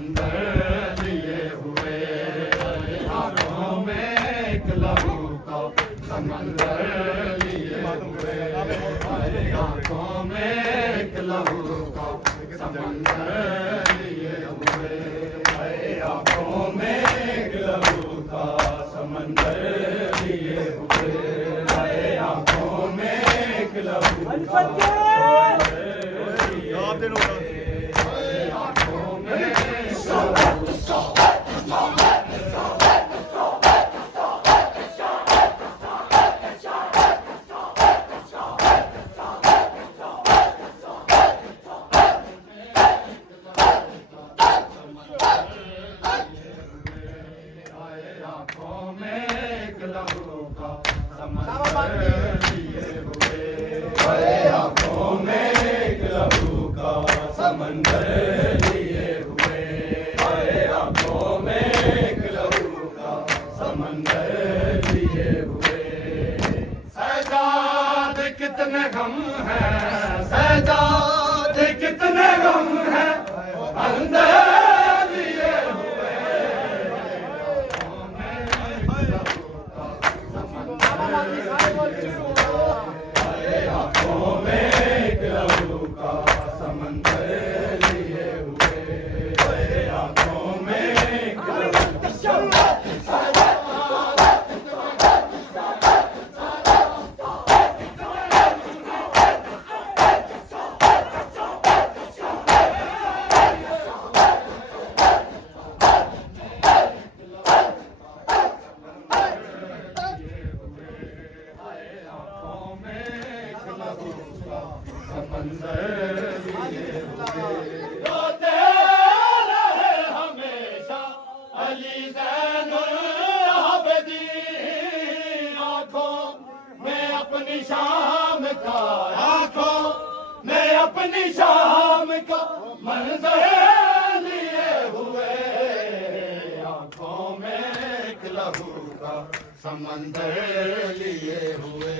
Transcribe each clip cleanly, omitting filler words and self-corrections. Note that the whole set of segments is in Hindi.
समंदर लिए हुए, आंखों में एक लहू का समंदर लिए हुए, आंखों में एक लहू का समंदर लिए हुए, आंखों में एक लहू का समंदर लिए हुए, आंखों में एक लहू का समंदर लिए हुए, आंखों में एक लहू का समंदर लिए हुए। सजाद कितने गम हैं, सजाद कितने गम हैं, अंदर लिए हुए, आंखों में एक लहू का समंदर लिए हुए, आंखों में एक लहू का समंदर लिए हुए, आंखों में एक लहू समंदर लिए हुए। रोते रहे हमेशा अली ज़ैनुल आबिदीन, आँखों में अपनी शाम का, आँखों में अपनी शाम का मंजर लिए हुए, आँखों में एक लहू का समंदर लिए हुए,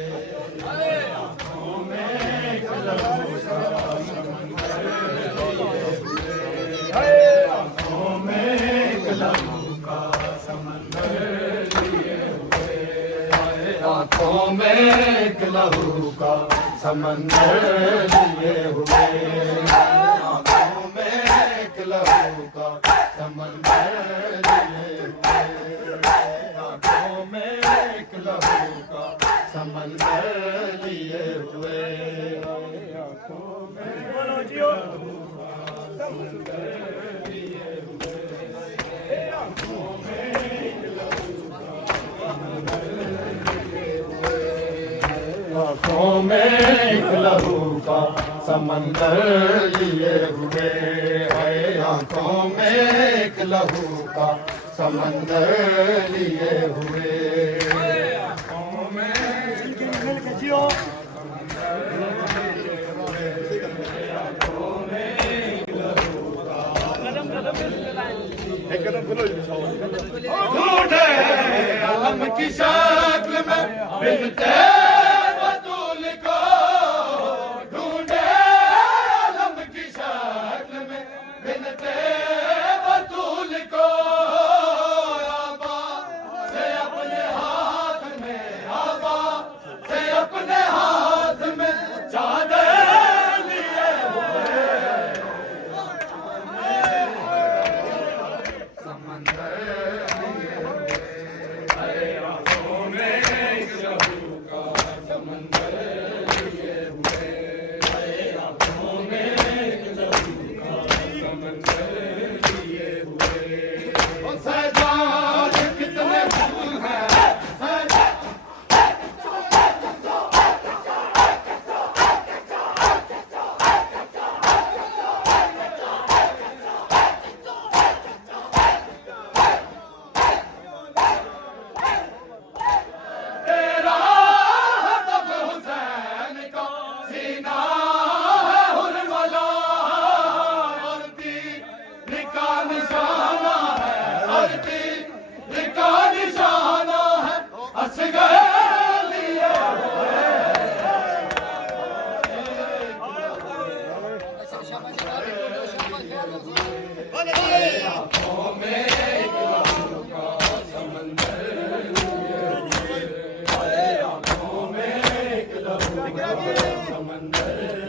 आँखों में एक लहू का समंदर लिए हुए, आँखों में एक लहू का समंदर लिए हुए, आँखों में एक लहू का समंदर लिए हुए, आँखों में एक लहू का समंदर लिए हुए, आँखों में एक लहू का समंदर लिए हुए, आँखों में समंदर लिए हुए, आँखों में एक लहू का समंदर लिए हुए, आँखों में एक लहू का समंदर लिए हुए, आँखों में एक लहू का समंदर लिए हुए, आँखों में ढूंढे आलम की शक्ल में बिनते बतूल को, ढूंढे आलम की शक्ल में बिनते बतूल को, आबा से अपने हाथ में, आबा से अपने हाथ में चादर लिए हुए, समंदर लिए हुए, आंखों में एक लहू का आंखों में एक लहू का समंदर है, आंखों में एक लहू का समंदर